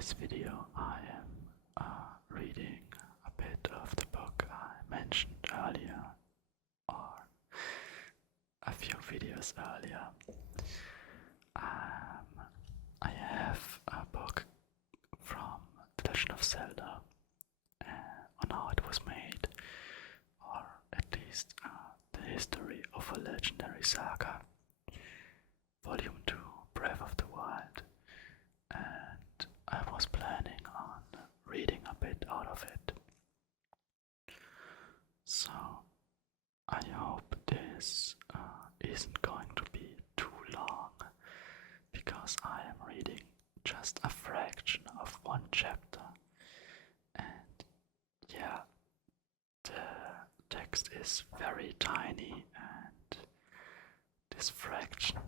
this video I am reading a bit of the book I mentioned earlier, or a few videos earlier. I have a book from The Legend of Zelda on how it was made, or at least the history of a legendary saga, Volume 2, Breath of the Wild, and I was planning on reading a bit out of it. So I hope this isn't going to be too long, because I am reading just a fraction of one chapter, and yeah, the text is very tiny, and this fraction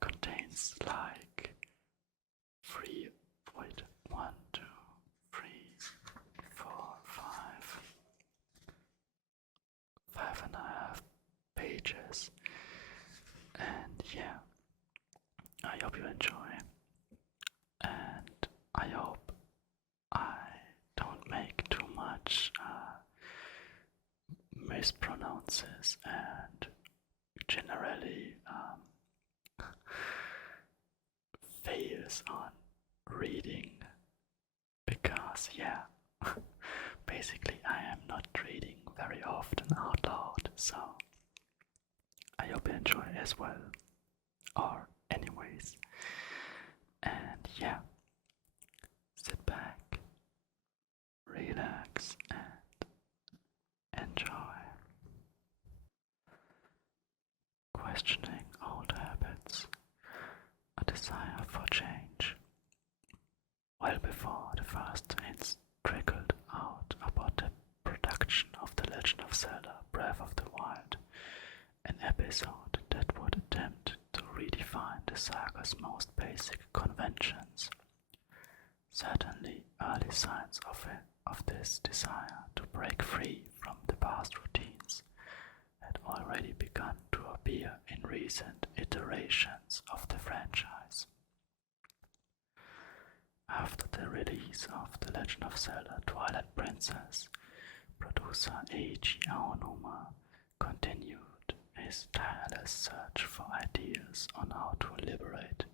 contains like 5.1, 2, 3, 4, 5 and a half pages. And yeah, I hope you enjoy, and I hope I don't make too much mispronounces and generally fails on reading, because yeah, basically I am not reading very often out loud, so I hope you enjoy as well, or anyways. And yeah, sit back, relax, and enjoy. Questioning old habits, a desire for change. Well before the first hints trickled out about the production of The Legend of Zelda Breath of the Wild, an episode that would attempt to redefine the saga's most basic conventions. Certainly, early signs of this desire to break free from the past routines had already begun to appear in recent iterations of the franchise. After the release of The Legend of Zelda Twilight Princess, producer Eiji Aonuma continued his tireless search for ideas on how to liberate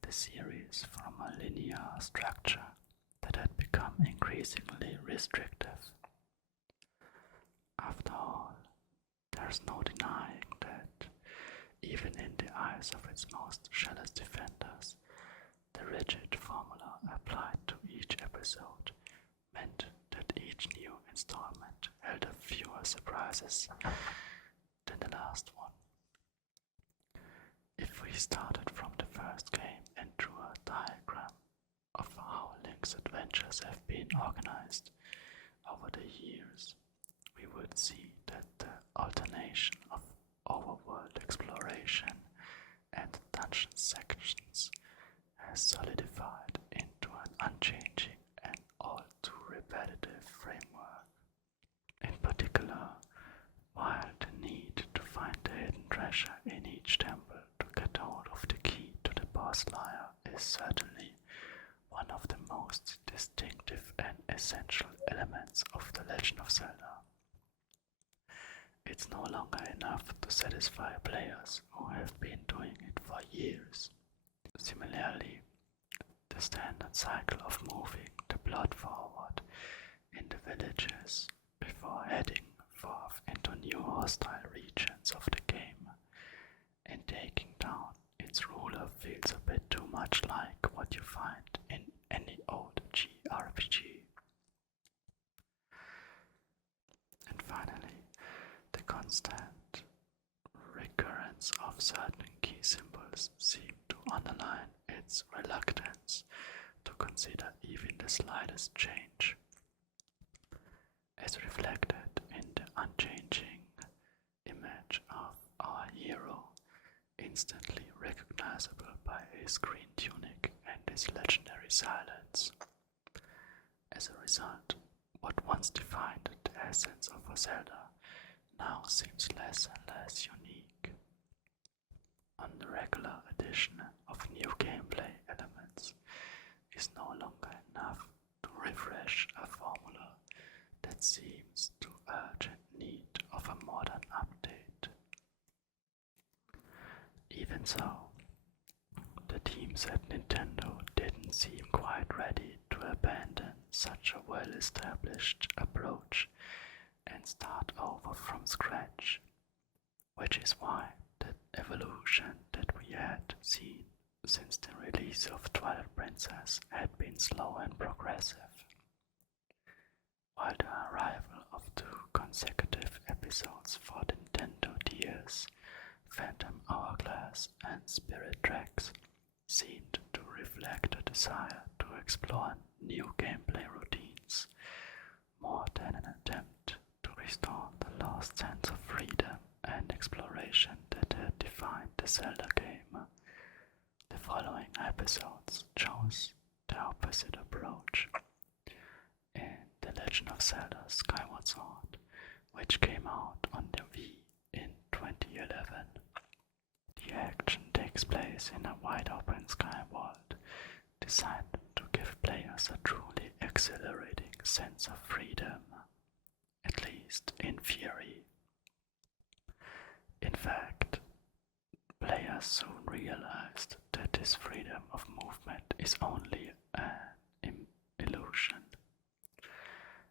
the series from a linear structure that had become increasingly restrictive. After all, there's no denying that, even in the eyes of its most jealous defenders, the rigid formula applied to each episode meant that each new installment held a fewer surprises than the last one. If we started from the first game and drew a diagram of how Link's adventures have been organized over the years, we would see that the alternation of overworld exploration and dungeon sections has solidified into an unchanging and all too repetitive framework. In particular, while the need to find the hidden treasure in each temple to get hold of the key to the boss lyre is certainly one of the most distinctive and essential elements of The Legend of Zelda, it's no longer enough to satisfy players who have been doing it for years. Similarly, the standard cycle of moving the plot forward in the villages before heading forth into new hostile regions of the game and taking down its ruler feels a bit too much like what you find in any old JRPG. And finally, the constant recurrence of certain key symbols seem to underline its reluctance to consider even the slightest change, as reflected in the unchanging image of our hero, instantly recognizable by his green tunic and his legendary silence. As a result, what once defined the essence of a Zelda now seems less and less unique. On the regular addition of new gameplay elements is no longer enough to refresh a formula that seems to urgent need of a modern update. Even so, the teams at Nintendo didn't seem quite ready to abandon such a well-established approach and start over from scratch, which is why the evolution that we had seen since the release of Twilight Princess had been slow and progressive. While the arrival of 2 consecutive episodes for the Nintendo DS, Phantom Hourglass and Spirit Tracks, seemed to reflect a desire to explore new gameplay routines, more than an attempt to restore the lost sense of freedom and exploration that had defined the Zelda game. The following episodes chose the opposite approach. In The Legend of Zelda Skyward Sword, which came out on the Wii in 2011, the action takes place in a wide-open sky world designed to give players a truly exhilarating sense of freedom, at least in theory. In fact, players soon realized that this freedom of movement is only an illusion,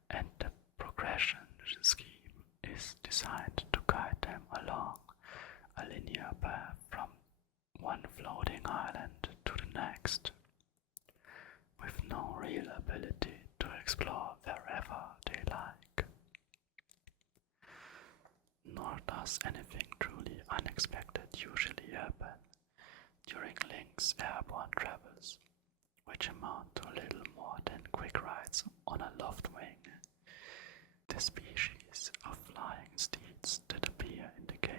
and the progression scheme is designed to guide them along a linear path from one floating island to the next, with no real ability to explore wherever they like. Nor does anything truly unexpected usually happen during Link's airborne travels, which amount to little more than quick rides on a loft wing. The species of flying steeds that appear in the game.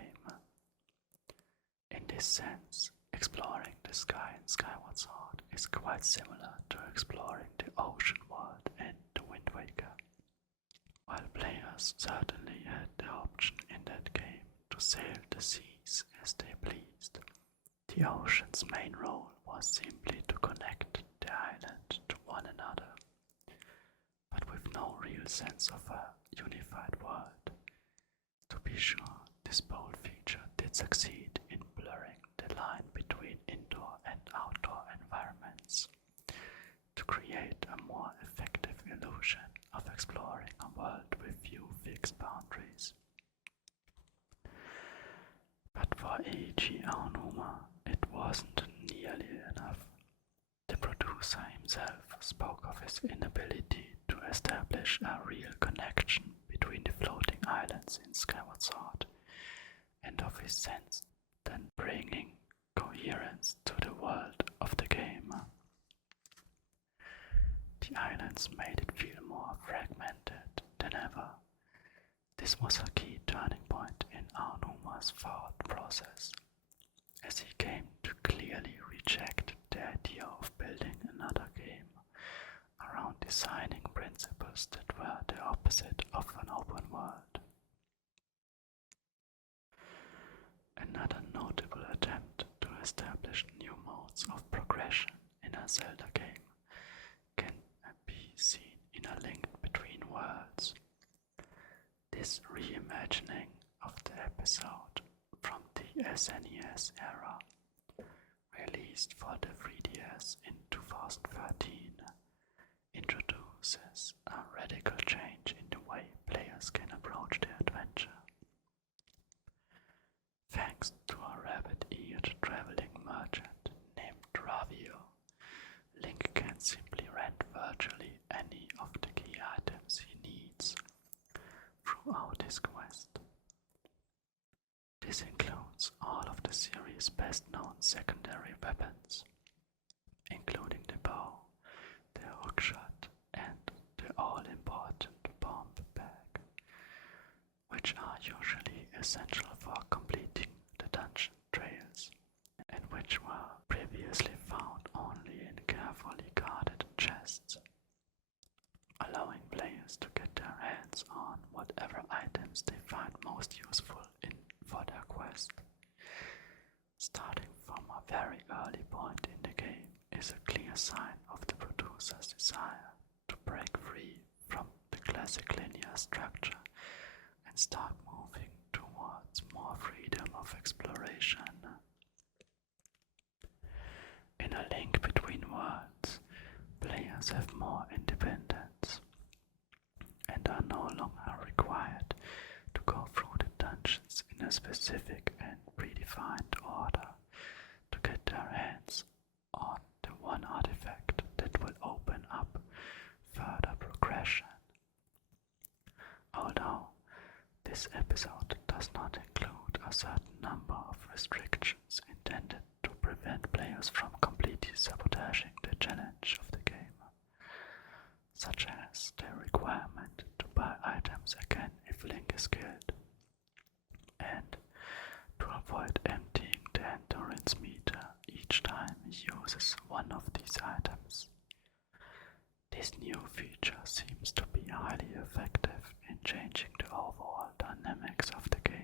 In this sense, exploring the sky in Skyward Sword is quite similar to exploring the ocean world in The Wind Waker. While players certainly had the option in that game to sail the seas as they pleased, the ocean's main role was simply to connect the island to one another, but with no real sense of a unified world. To be sure, this bold feature did succeed in blurring the line between indoor and outdoor environments to create a more effective illusion of exploring a world with few fixed boundaries. But for Eiji Aonuma, it wasn't nearly enough. The producer himself spoke of his inability to establish a real connection between the floating islands in Skyward Sword, and of his sense than bringing coherence to the world of the game. The islands made it feel more fragmented than ever. This was a key turning point in Aonuma's thought process, as he came to clearly reject the idea of building another game around designing principles that were the opposite of an open world. Another notable attempt to establish new modes of progression in a Zelda game can be seen in A Link Between Worlds. This reimagining of the episode from the SNES era, released for the 3DS in 2013, introduces a radical change in the way players can approach their adventure. Thanks to a rabbit-eared traveling merchant named Ravio, Link can simply rent virtually any of the key items he needs throughout his quest. This includes all of the series' best-known secondary weapons, including the bow, the hookshot, and the all-important bomb bag, which are usually essential for completing the dungeon trails, and which were previously found only in carefully guarded chests, allowing players to get their hands on whatever items they find most useful for their quest. Starting from a very early point in the game is a clear sign of the producer user's desire to break free from the classic linear structure and start moving towards more freedom of exploration. In A Link Between Worlds, players have more independence and are no longer required to go through the dungeons in a specific and predefined order to get their hands on the one artifact that will open up further progression. Although this episode does not include a certain number of restrictions intended to prevent players from completely sabotaging the challenge of the game, such as the requirement to buy items again if Link is killed, and to avoid emptying the endurance meter each time he uses one of these items. This new feature seems to be highly effective in changing the overall dynamics of the game.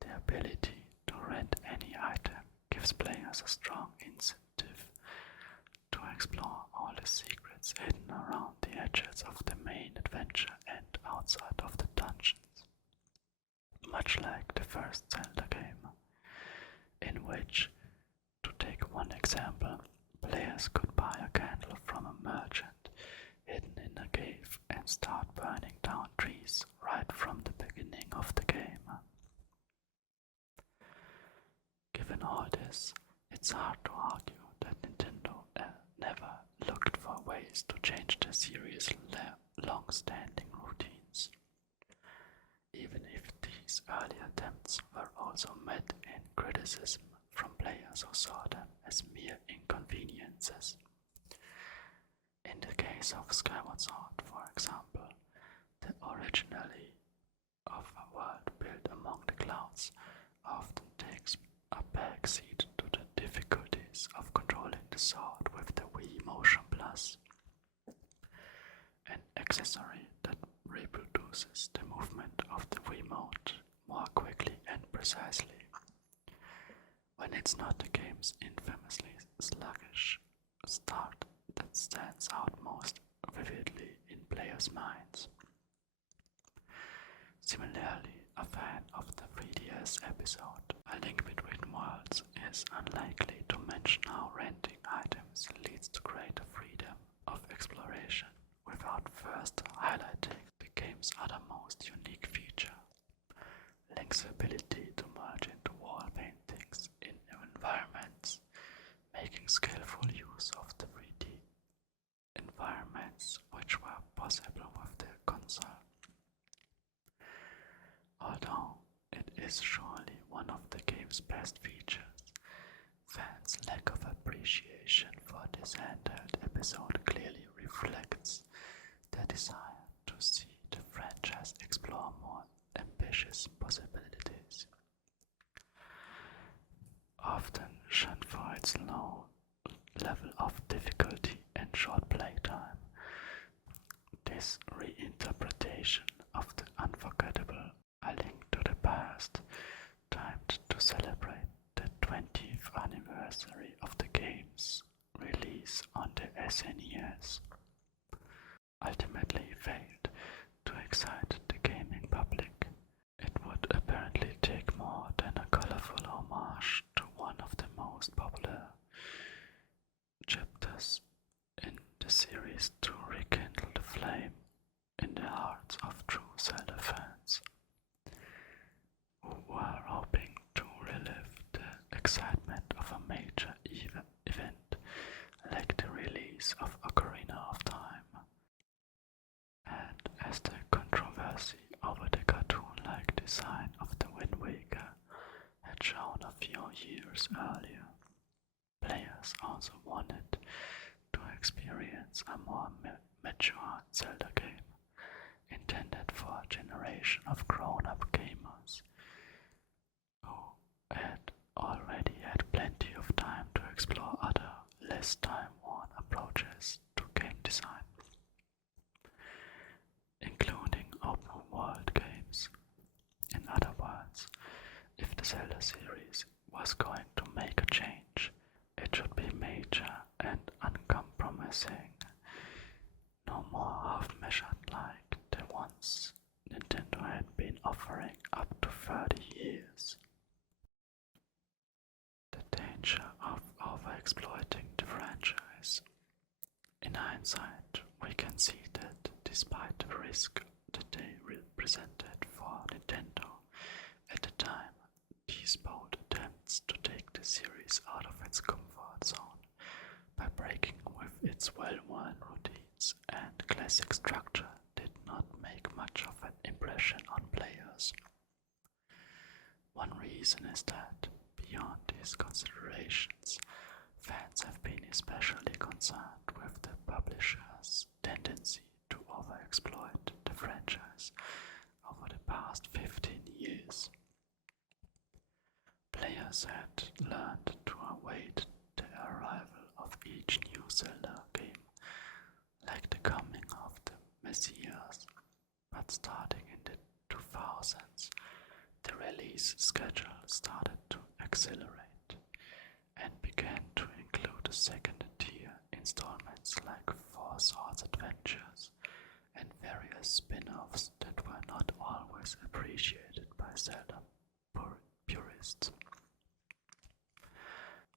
The ability to rent any item gives players a strong incentive to explore all the secrets hidden around the edges of the main adventure and outside of the dungeons. Much like the first Zelda game, in which, to take one example, players could buy a candle from a merchant hidden in a cave and start burning down trees right from the beginning of the game. Given all this, it's hard to argue that Nintendo never looked for ways to change the series' long-standing routines, even if these early attempts were also met in criticism from players who saw them as mere inconveniences. In the case of Skyward Sword, for example, the originally of a world built among the clouds often takes a backseat to the difficulties of controlling the sword with the Wii Motion Plus, an accessory that reproduces the movement of the Wiimote more quickly and precisely, when it's not the game's infamously sluggish start that stands out most vividly in players' minds. Similarly, a fan of the 3DS episode A Link Between Worlds is unlikely to mention how renting items leads to greater freedom of exploration without first highlighting the game's other most unique feature, Link's ability to merge into wall paintings in environments, making skillful use of the 3D environments which were possible with the console. Although it is surely one of the game's best features, fans' lack of appreciation for this handheld episode clearly reflects their desire to see the franchise explore more ambitious possibilities. Often shunned for its low level of difficulty and short playtime, this reinterpretation of the unforgettable A Link to the Past, timed to celebrate the 20th anniversary of the game's release on the SNES, ultimately failed to excite the gaming public. It would apparently take more than a colorful homage to one of the most popular chapters in the series to rekindle the flame in the hearts of true Zelda fans, who were hoping to relive the excitement of a major event like the release of Ocarina of Time. And as the controversy over the cartoon-like design of the Wind Waker had shown a few years earlier, players also wanted to experience a more mature Zelda game intended for a generation of grown-up gamers who had already had plenty of time to explore other, less time-worn approaches to game design, including open-world games. In other words, if the Zelda series was going to make a change, it should be major and uncompromising promising, no more half-measured like the ones Nintendo had been offering up to 30 years. The danger of over-exploiting the franchise. In hindsight, we can see that despite the risk that they represented for Nintendo at the time, these bold attempts to take the series out of its comfort zone by breaking with its well-worn routines and classic structure did not make much of an impression on players. One reason is that, beyond these considerations, fans have been especially concerned with the publisher's tendency to overexploit the franchise over the past 15 years. Players had learned to await the arrival of each new Zelda game, like the coming of the Messiahs, but starting in the 2000s, the release schedule started to accelerate and began to include second-tier installments like Four Swords Adventures and various spin-offs that were not always appreciated by Zelda purists.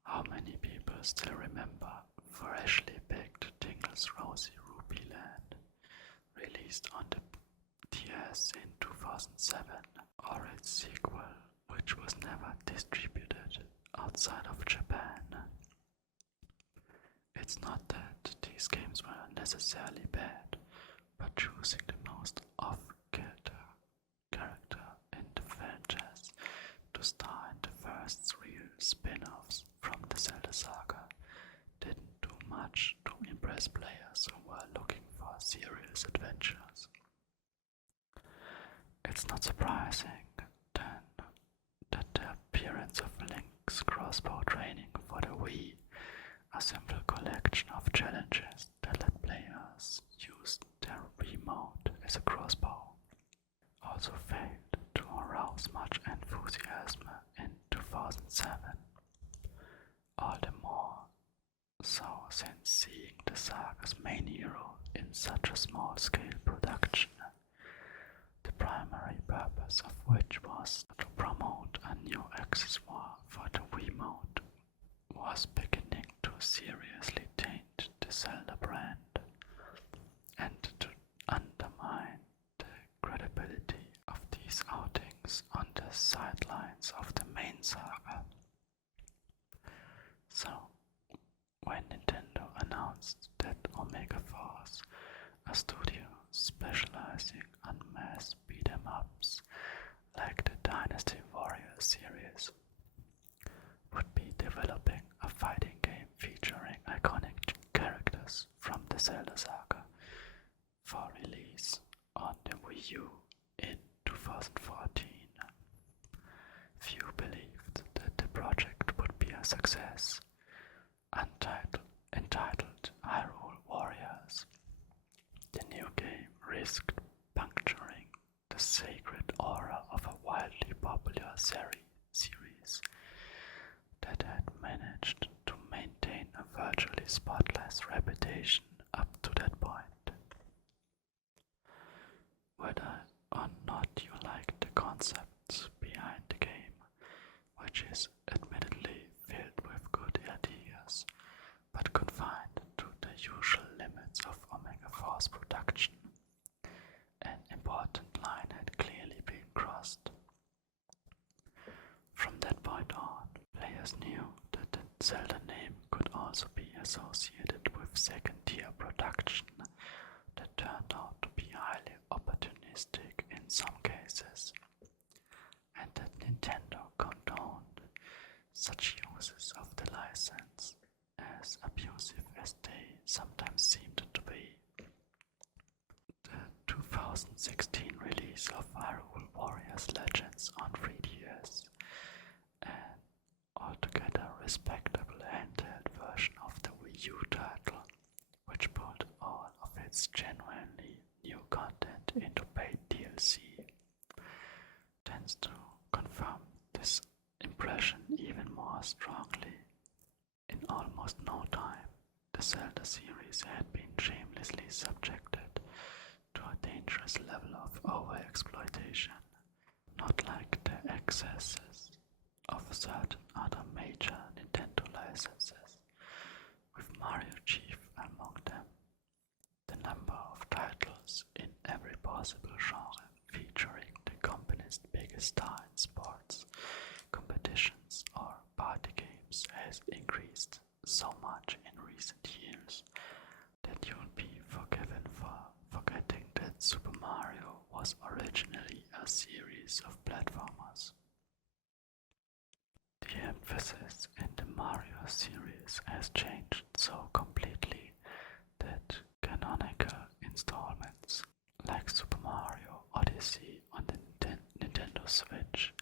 How many people still remember freshly baked Tingle's Rosy Rupee Land, released on the DS in 2007, or its sequel, which was never distributed outside of Japan? It's not that these games were necessarily bad, but choosing the most off-kilter character in the franchise to star in the first real spin-offs from the Zelda saga didn't do much to impress players who were looking for serious adventures. It's not surprising, then, that the appearance of Link's crossbow training for the Wii, a simple collection of challenges that let players use their remote as a crossbow, also failed to arouse much enthusiasm in 2007. All the more so since seeing the saga's main hero in such a small-scale production, the primary purpose of which was to promote a new accessoire for the Wiimote, was beginning to seriously taint the Zelda brand and to undermine the credibility of these outings on the sidelines of the main saga. So, when Nintendo announced that Omega Force, a studio specializing on mass beat-em-ups like the Dynasty Warrior series, would be developing a fighting game featuring iconic characters from the Zelda saga for release on the Wii U in 2014, few believed that the project would be a success. Entitled Hyrule Warriors, the new game risked puncturing the sacred aura of a wildly popular series that had managed to maintain a virtually spotless reputation up to that point. Whether or not you like the concepts behind the game, which is admittedly filled with good ideas, but confined to the usual limits of Omega Force production, an important line had clearly been crossed. From that point on, players knew that the Zelda name could also be associated with second-tier production that turned out to be highly opportunistic in some cases, and that Nintendo condoned such uses of the license, as abusive as they sometimes seemed to be. The 2016 release of Hyrule Warriors Legends on 3DS, an altogether respectable handheld version of the Wii U title, which pulled all of its genuinely new content into paid DLC, tends to confirm this impression even more strongly. In almost no time, the Zelda series had been shamelessly subjected to a dangerous level of over-exploitation, not like the excesses of certain other major Nintendo licenses, with Mario chief among them. The number of titles in every possible genre featuring the company's biggest star in sports, competitions or party games has increased so much in recent years that you'll be forgiven for forgetting that Super Mario was originally a series of platformers. The emphasis in the Mario series has changed so completely that canonical installments like Super Mario Odyssey on the Nintendo Switch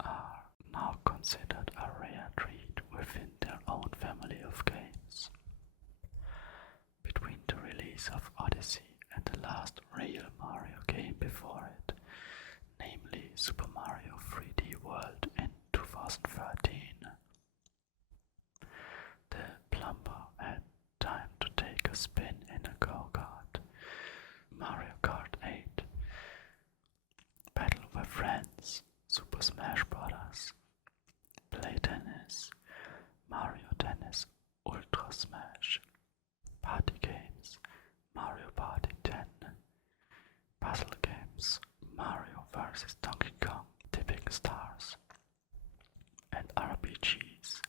are now considered a rare treat within their own family of games. Between the release of Odyssey and the last real Mario game before it, namely Super Mario 3D World in 2013, the plumber had time to take a spin in a go-kart, Mario Kart 8, Battle with Friends, Super Smash Bros., play tennis, Mario Tennis Ultra Smash, party games, Mario Party 10, puzzle games, Mario vs. Donkey Kong, Tipping Stars, and RPGs,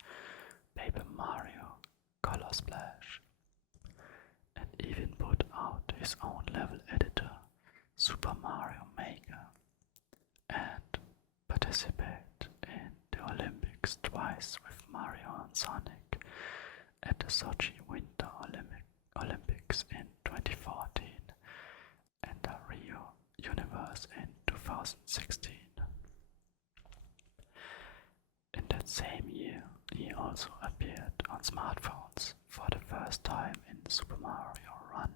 Paper Mario, Color Splash, and even put out his own level editor, Super Mario Maker, and participate in the Olympics twice with Mario and Sonic at the Sochi Winter Olympics in 2014 and the Rio Universe in 2016. In that same year, he also appeared on smartphones for the first time in Super Mario Run,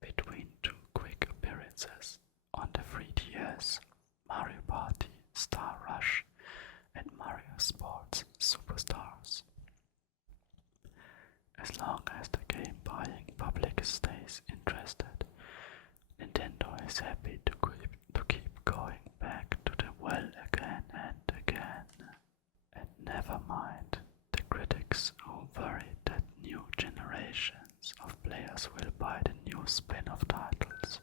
between two quick appearances on the 3DS, Mario Party Star Rush and Mario Sports Superstars. As long as the game-buying public stays interested, Nintendo is happy to keep going back to the well again and again. And never mind the critics who worry that new generations of players will buy the new spin-off titles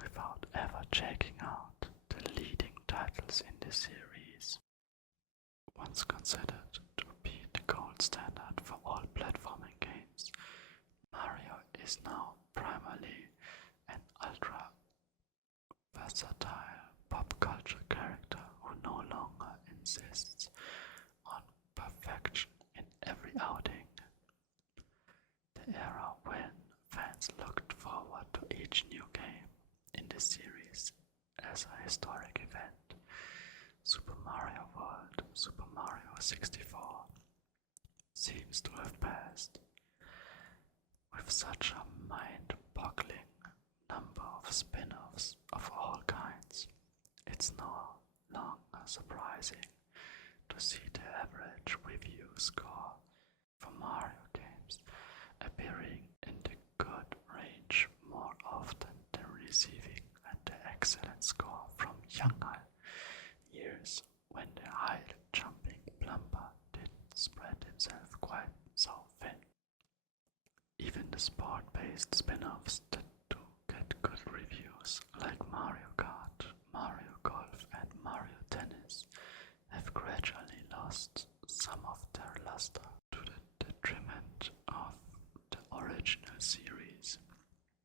without ever checking out the leading titles in the series. Once considered to be the gold standard for all platforming games, Mario is now primarily an ultra-versatile pop culture character who no longer insists on perfection in every outing. The era when fans looked forward to each new game in the series as a historic event, Super Mario World, Super Mario 64, seems to have passed. With such a mind-boggling number of spin-offs of all kinds, it's no longer surprising to see the average review score for Mario games appearing in the good range more often than receiving the excellent score from younger years when the high-jumping plumber didn't spread himself quite so thin. Even the sport-based spin-offs that do get good reviews, like Mario Kart, Mario Golf and Mario Tennis, have gradually lost some of their luster to the detriment of the original series.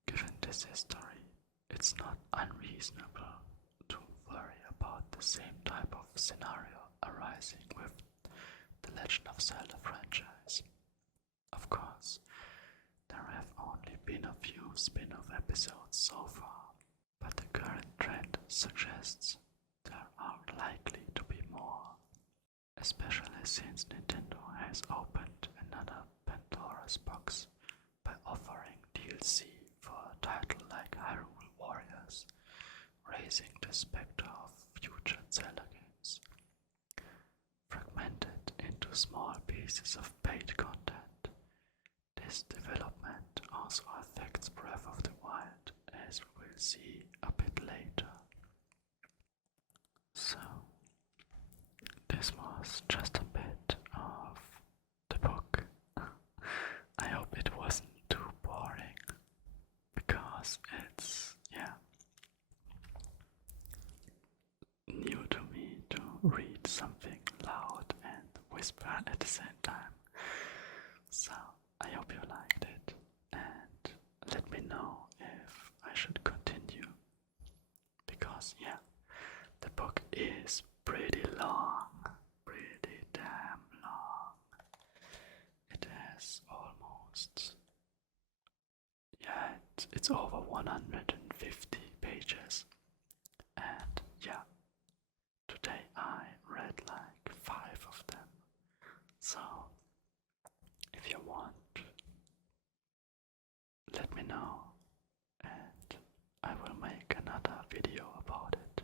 Given this history, it's not unreasonable to worry about the same type of scenario arising with the Legend of Zelda franchise. Of course, there have only been a few spin-off episodes so far, but the current trend suggests there are likely to be more, especially since Nintendo has opened another Pandora's box by offering DLC for a title like Hyrule Warriors, raising the specter of future Zelda games. Fragmented into small pieces pieces of paid content. This development also affects Breath of the Wild, as we will see a bit later. So, this was just a bit of the book. I hope it wasn't too boring, because it's, new to me to read something loud and whisper at the same time. So, I hope you liked it, and let me know if I should continue, because the book is pretty long, pretty damn long. It has almost, it's over 150 pages, and today I read like 5 of them. So if you want, let me know and I will make another video about it.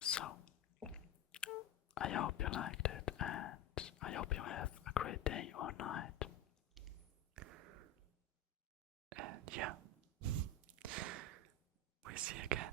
So I hope you liked it, and I hope you have a great day or night. And we see you again.